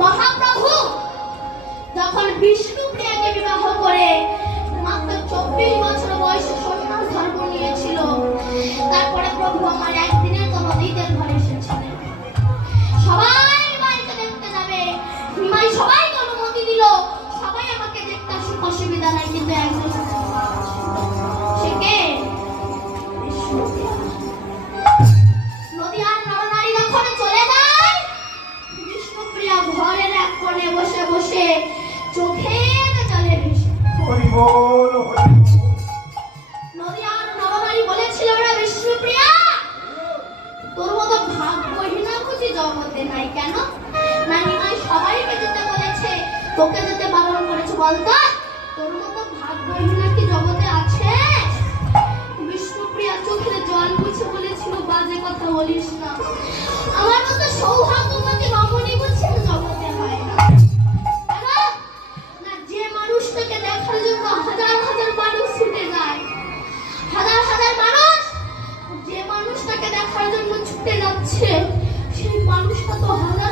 মহাপ্রভু যখন বিষ্ণুপ্রিয়াকে বিবাহ করে মাত্র 24 বছর বয়সে সন্ন্যাস ধর্ম নিয়েছিল, তারপরে প্রভু আমার একদিনের তো নদীদের ঘরে এসেছিলেন। সবাই মাইকে দেখতে যাবে, নিমাই সবাইকে অনুমতি দিল, সবাই আমাকে দেখতে আসুক, অসুবিধা নাই, কিন্তু একজন সে কে? নদী আর নরনারী যখন চলে যায়, বিষ্ণুপ্রিয়া ঘরের এক কোণে বসে বসে চোখের জলে ভেসে। নদী আর নরনারী বলেছিল, ওরা বিষ্ণুপ্রিয়া তোর মতো ভাগ্যহীনা খুঁজি জগতে নাই কেন? না নিমাই সবাইকে যেতে বলেছে, তোকে যেতে বারণ করেছে, বলতো তোর মতো ভাগ্যহীনা কি জগতে আছে? বিষ্ণুপ্রিয়া চোখের জল মুছে বলেছিল, বাজে কথা বলিস না, আমার মতো সৌভাগ্যবতী রমণী বুঝছেন জগতে হয় না। না, যে মানুষটাকে দেখার জন্য হাজার হাজার মানুষ ছুটে যায়, হাজার হাজার মানুষ যে মানুষটাকে দেখার জন্য ছুটে যাচ্ছে, সেই মানুষটা তো হাজার